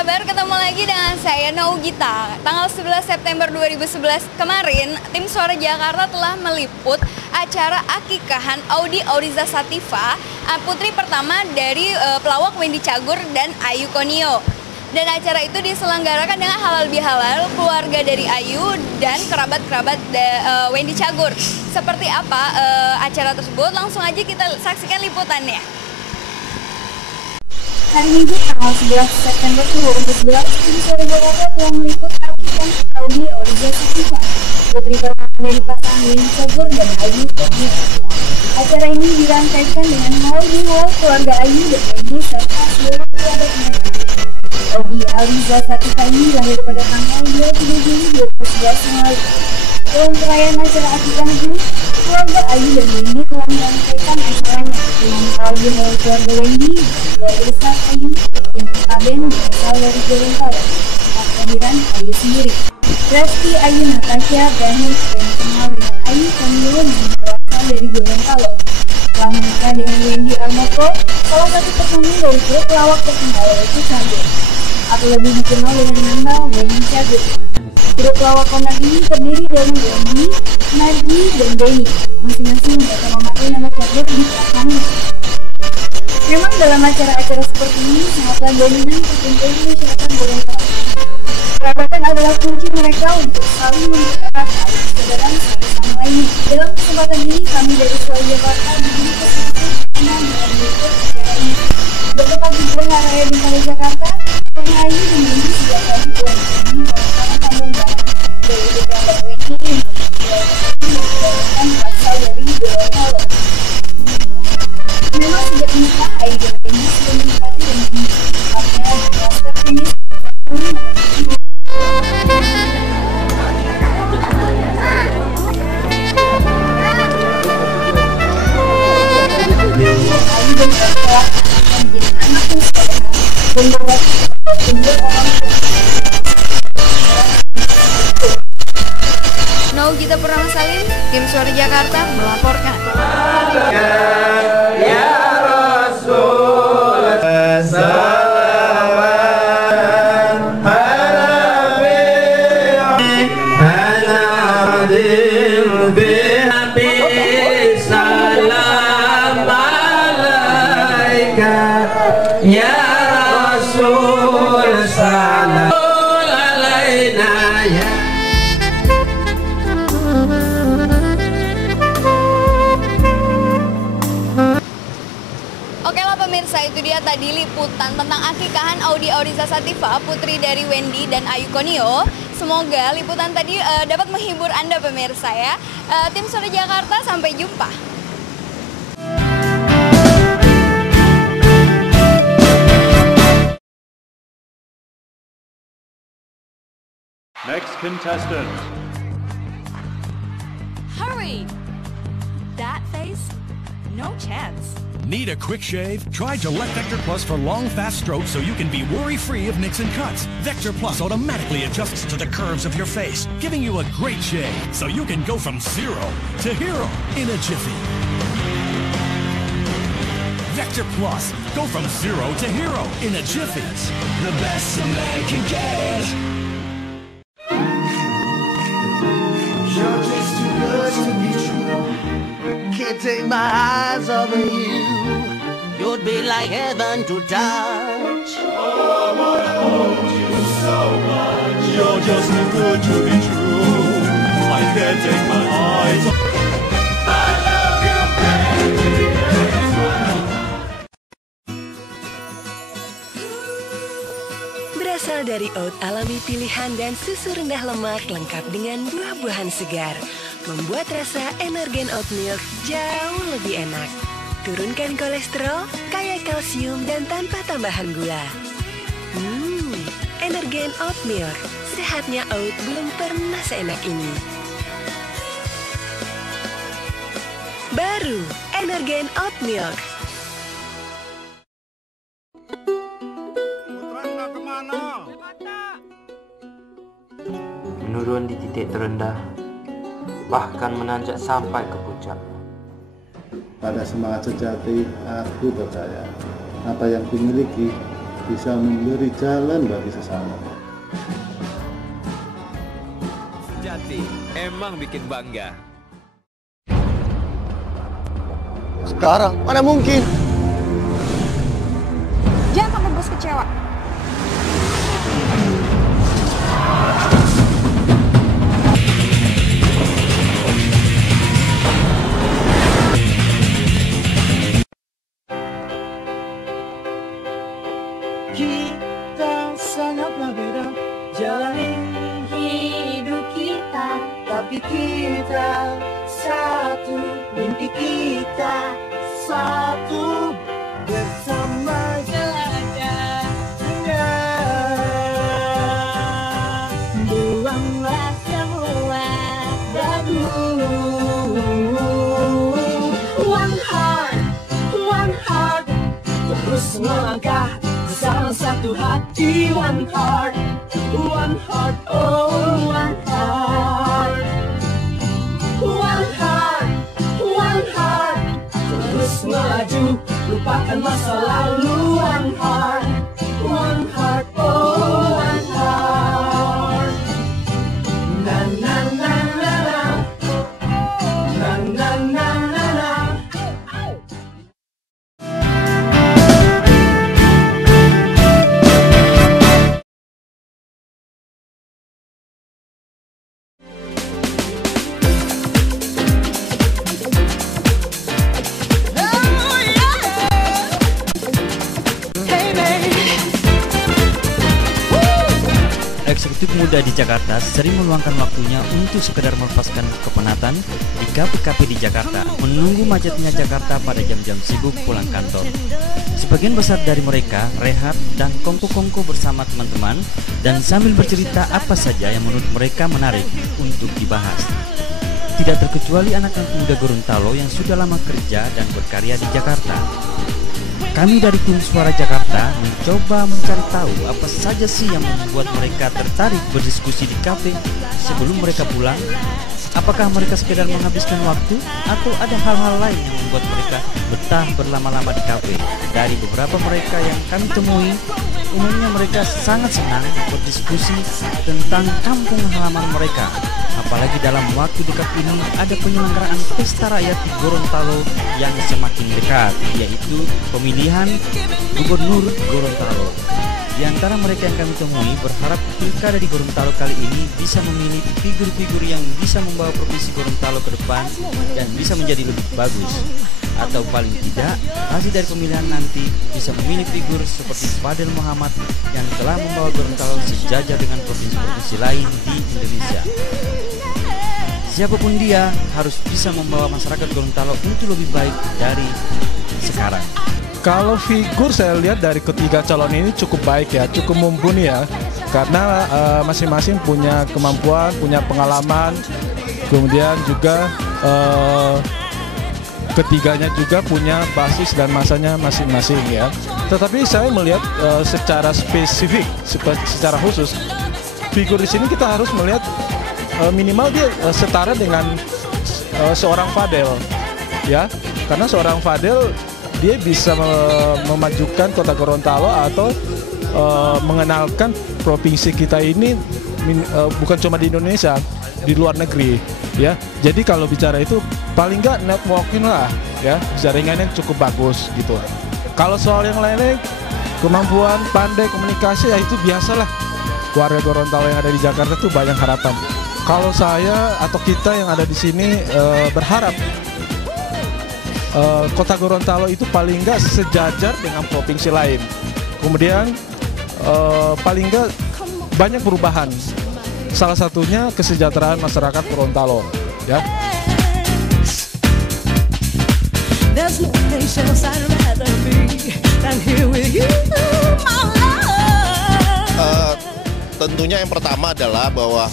kabar? Ketemu lagi dengan saya Naugita. Tanggal 11 September 2011 kemarin, tim Suara Jakarta telah meliput acara akikahan Audy Auriza Sativa, putri pertama dari pelawak Wendy Cagur dan Ayu Konio. Dan acara itu diselenggarakan dengan halal bihalal keluarga dari Ayu dan kerabat-kerabat Wendy Cagur. Seperti apa acara tersebut? Langsung aja kita saksikan liputannya. Hari Minggu tanggal 11 September 2011, tim Suara Jakarta telah meliput akikahan Audy Auriza Sativa, putri pertama dari pasangan Wendy Cagur dan Ayu Konio. Acara ini dirangkaikan dengan halal bihalal keluarga Ayu dan Wendy serta seluruh kerabat mereka. Audy Auriza Sativa ini lahir pada tanggal 23 Juli 2011 yang lalu. Dalam perayaan acara akikah ini, keluarga Ayu dan Wendy telah menyampaikan acaranya dengan halal bihalal keluarga Wendy, keluarga besar Ayu yang notabene berasal dari Gorontalo, tempat kelahiran Ayu sendiri. Resti Ayu Natasha Danis yang dikenal dengan Ayu Konio yang berasal dari Gorontalo. Telah menikah dengan Wendy Armoko, salah satu personil dari grup pelawak terkenal yaitu Cagur, atau lebih dikenal dengan nama Wendy Cagur. Grup pelawak kondang ini terdiri dari Wendy, Narji, dan Denny, masing-masing mereka memakai nama Cagur di belakangnya. Memang dalam acara-acara seperti ini sangatlah dominan perkumpulan masyarakat Gorontalo. Kerabatan adalah kunci mereka untuk saling mempererat tali persaudaraan satu sama lainnya. Dalam kesempatan ini, kami dari Suara Jakarta diberi kesempatan dengan meliput acara ini. Bertempat di Geraha Raya Bintaro Jakarta, Kang Ayu dan Wendy sejak tadi telah ditemani oleh para tamu undangan dari kerabat Wendy yang dikeluarkan berasal dari Gorontalo. Memang sejak menikah, Ayu dan Wendy sudah menikmati dan menikmati tempatnya di klaster tenis Ayu dan setelah menjadi anak yang soleha dan berbakti kedua orang tua. Naugita Purnama Salim, tim Suara Jakarta melaporkan. Ya Rasul, salawat ala salam alaika ya Rasul, salam alaina ya. Oke lah pemirsa, itu dia tadi liputan tentang akikahan Audy Auriza Sativa, putri dari Wendy dan Ayu Konio. Semoga liputan tadi dapat menghibur Anda pemirsa ya. Tim Suara Jakarta, sampai jumpa. Next contestant. Hurry! That face? No chance. Need a quick shave? Try Gillette Vector Plus for long, fast strokes so you can be worry-free of nicks and cuts. Vector Plus automatically adjusts to the curves of your face, giving you a great shave so you can go from zero to hero in a jiffy. Vector Plus. Go from zero to hero in a jiffy. The best a man can get. You're just too good to be true. Can't take my eyes off of you. You'd be like heaven to touch. Oh, I wanna hold you so much. You're just too good to be true. I can't take my eyes off. I love you, baby. Berasal dari oat alami pilihan dan susu rendah lemak lengkap dengan buah-buahan segar, membuat rasa Energen Oat Milk jauh lebih enak. Turunkan kolesterol, kaya kalsium dan tanpa tambahan gula. Energen Oat Milk, sehatnya oat belum pernah seenak ini. Baru Energen Oat Milk. Menurun di titik terendah, bahkan menanjak sampai ke puncak. Pada semangat sejati, aku percaya apa yang kumiliki bisa memberi jalan bagi sesama. Jati emang bikin bangga. Sekarang mana mungkin? Jangan sampai bos kecewa. Kita sangatlah beda jalani hidup kita, tapi kita satu, mimpi kita satu, bersama jalan. Buanglah semua ragu. One heart, terus melangkah bersama satu hati. One heart, oh one heart. One heart, terus melaju, lupakan masa lalu. One heart, oh one heart. Na na na na na, na na na na na. Eksekutif muda di Jakarta sering meluangkan waktunya untuk sekedar melepaskan kepenatan di kafe-kafe di Jakarta, menunggu macetnya Jakarta pada jam-jam sibuk pulang kantor. Sebagian besar dari mereka rehat dan kongko-kongko bersama teman-teman dan sambil bercerita apa saja yang menurut mereka menarik untuk dibahas. Tidak terkecuali anak-anak muda Gorontalo yang sudah lama kerja dan berkarya di Jakarta. Kami dari tim Suara Jakarta mencoba mencari tahu apa saja sih yang membuat mereka tertarik berdiskusi di kafe sebelum mereka pulang. Apakah mereka sekedar menghabiskan waktu atau ada hal-hal lain yang membuat mereka betah berlama-lama di kafe? Dari beberapa mereka yang kami temui, umumnya mereka sangat senang berdiskusi tentang kampung halaman mereka. Apalagi dalam waktu dekat ini ada penyelenggaraan pesta rakyat di Gorontalo yang semakin dekat, yaitu pemilihan gubernur Gorontalo. Di antara mereka yang kami temui berharap pilkada di Gorontalo kali ini bisa memilih figur-figur yang bisa membawa provinsi Gorontalo ke depan dan bisa menjadi lebih bagus. Atau paling tidak, hasil dari pemilihan nanti bisa memilih figur seperti Fadel Muhammad yang telah membawa Gorontalo sejajar dengan provinsi-provinsi lain di Indonesia. Siapapun dia harus bisa membawa masyarakat Gorontalo untuk lebih baik dari sekarang. Kalau figur saya lihat dari ketiga calon ini cukup baik ya, cukup mumpuni ya. Karena masing-masing punya kemampuan, punya pengalaman, kemudian juga ketiganya juga punya basis dan masanya masing-masing ya. Tetapi saya melihat secara spesifik, secara khusus, figur di sini kita harus melihat minimal dia setara dengan seorang Fadel ya, karena seorang Fadel dia bisa memajukan kota Gorontalo atau mengenalkan provinsi kita ini bukan cuma di Indonesia, di luar negeri ya. Jadi kalau bicara itu paling nggak networking lah ya, jaringannya cukup bagus gitu. Kalau soal yang lainnya kemampuan pandai komunikasi ya itu biasalah, warga Gorontalo yang ada di Jakarta tuh banyak harapan. Kalau saya atau kita yang ada di sini berharap kota Gorontalo itu paling nggak sejajar dengan provinsi lain. Kemudian paling nggak banyak perubahan. Salah satunya kesejahteraan masyarakat Gorontalo, ya. Tentunya yang pertama adalah bahwa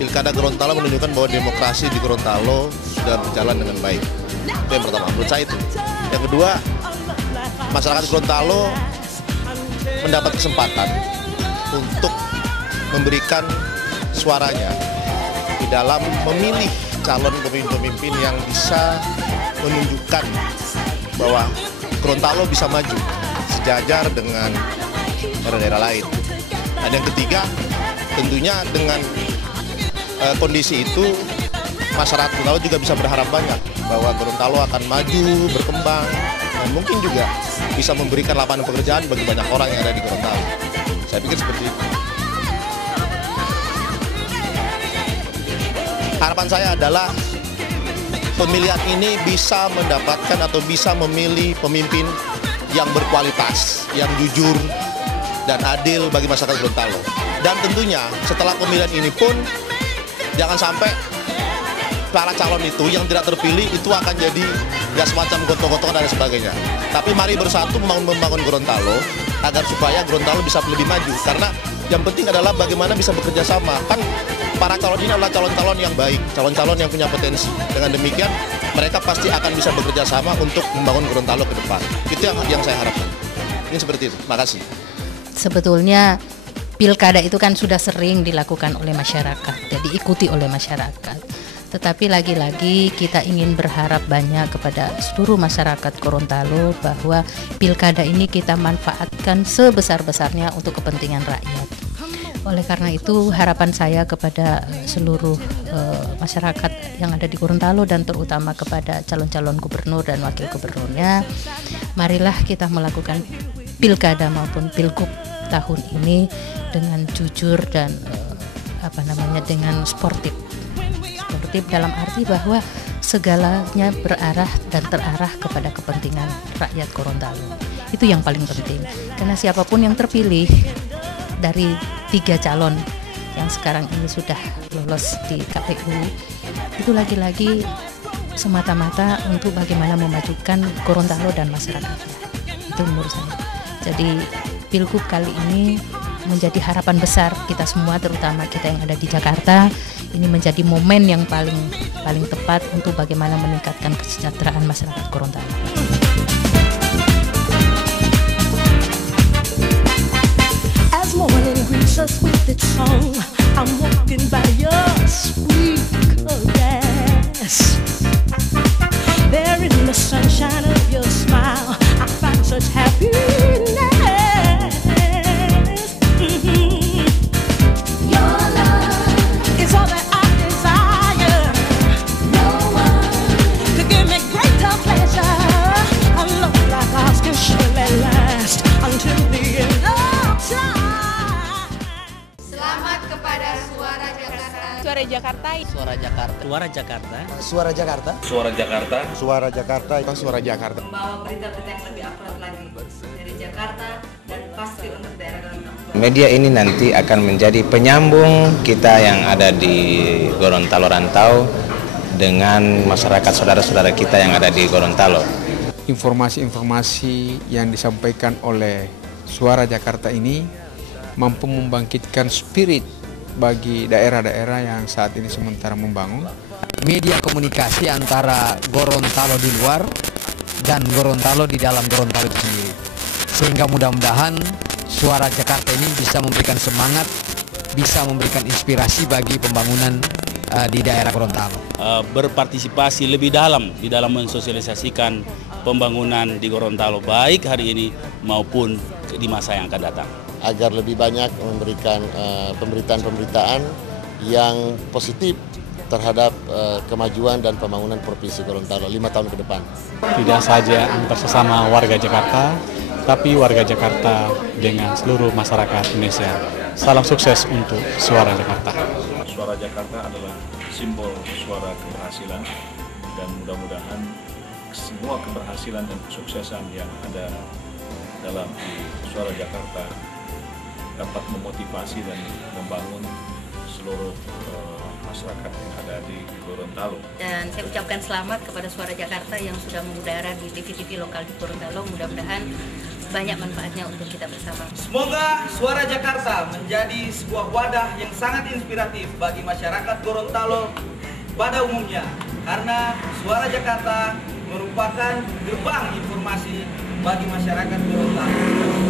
Pilkada Gorontalo menunjukkan bahwa demokrasi di Gorontalo sudah berjalan dengan baik. Itu yang pertama, menurut saya itu. Yang kedua, masyarakat Gorontalo mendapat kesempatan untuk memberikan suaranya di dalam memilih calon pemimpin-pemimpin yang bisa menunjukkan bahwa Gorontalo bisa maju sejajar dengan daerah-daerah lain. Dan yang ketiga, tentunya dengan kondisi itu masyarakat Gorontalo juga bisa berharap banyak bahwa Gorontalo akan maju, berkembang, dan mungkin juga bisa memberikan lapangan pekerjaan bagi banyak orang yang ada di Gorontalo. Saya pikir seperti itu. Harapan saya adalah pemilihan ini bisa mendapatkan atau bisa memilih pemimpin yang berkualitas, yang jujur dan adil bagi masyarakat Gorontalo. Dan tentunya setelah pemilihan ini pun jangan sampai para calon itu yang tidak terpilih itu akan jadi ya semacam gotong-gotongan dan sebagainya. Tapi mari bersatu membangun Gorontalo agar supaya Gorontalo bisa lebih maju. Karena yang penting adalah bagaimana bisa bekerja sama. Kan para calon ini adalah calon-calon yang baik, calon-calon yang punya potensi. Dengan demikian mereka pasti akan bisa bekerja sama untuk membangun Gorontalo ke depan. Itu yang saya harapkan. Ini seperti itu. Makasih. Sebetulnya pilkada itu kan sudah sering dilakukan oleh masyarakat, jadi diikuti oleh masyarakat. Tetapi lagi-lagi kita ingin berharap banyak kepada seluruh masyarakat Gorontalo bahwa pilkada ini kita manfaatkan sebesar-besarnya untuk kepentingan rakyat. Oleh karena itu harapan saya kepada seluruh masyarakat yang ada di Gorontalo dan terutama kepada calon-calon gubernur dan wakil gubernurnya, marilah kita melakukan pilkada maupun pilgub tahun ini dengan jujur dan dengan sportif dalam arti bahwa segalanya berarah dan terarah kepada kepentingan rakyat Gorontalo. Itu yang paling penting, karena siapapun yang terpilih dari 3 calon yang sekarang ini sudah lolos di KPU, itu lagi-lagi semata-mata untuk bagaimana memajukan Gorontalo dan masyarakatnya. Itu menurut saya. Jadi pilgub kali ini menjadi harapan besar kita semua, terutama kita yang ada di Jakarta. Ini menjadi momen yang paling tepat untuk bagaimana meningkatkan kesejahteraan masyarakat Gorontalo. As morning greets us with its song, I'm walking by your sweet caress. There in the sunshine of your smile, I find such happiness. Your love is all that I desire. No one could give me greater pleasure. A love like ours can surely last until the end of time. Selamat kepada Suara Jakarta. Suara Jakarta. Suara Jakarta. Suara Jakarta. Suara Jakarta. Suara Jakarta. Suara Jakarta. Suara Jakarta. Membawa berita-berita yang lebih akurat lagi dari Jakarta dan pasti untuk daerah Gorontalo. Media ini nanti akan menjadi penyambung kita yang ada di Gorontalo Rantau dengan masyarakat saudara-saudara kita yang ada di Gorontalo. Informasi-informasi yang disampaikan oleh Suara Jakarta ini mampu membangkitkan spirit bagi daerah-daerah yang saat ini sementara membangun. Media komunikasi antara Gorontalo di luar dan Gorontalo di dalam Gorontalo itu sendiri. Sehingga mudah-mudahan Suara Jakarta ini bisa memberikan semangat, bisa memberikan inspirasi bagi pembangunan di daerah Gorontalo. Berpartisipasi lebih dalam di dalam mensosialisasikan pembangunan di Gorontalo baik hari ini maupun di masa yang akan datang. Agar lebih banyak memberikan pemberitaan-pemberitaan yang positif terhadap kemajuan dan pembangunan Provinsi Gorontalo 5 tahun ke depan. Tidak saja antar sesama warga Jakarta, tapi warga Jakarta dengan seluruh masyarakat Indonesia. Salam sukses untuk Suara Jakarta. Suara Jakarta adalah simbol suara keberhasilan dan mudah-mudahan semua keberhasilan dan kesuksesan yang ada dalam Suara Jakarta dapat memotivasi dan membangun seluruh masyarakat yang ada di Gorontalo. Dan saya ucapkan selamat kepada Suara Jakarta yang sudah mengudara di TV-TV lokal di Gorontalo. Mudah-mudahan banyak manfaatnya untuk kita bersama. Semoga Suara Jakarta menjadi sebuah wadah yang sangat inspiratif bagi masyarakat Gorontalo pada umumnya. Karena Suara Jakarta merupakan gerbang informasi bagi masyarakat Gorontalo.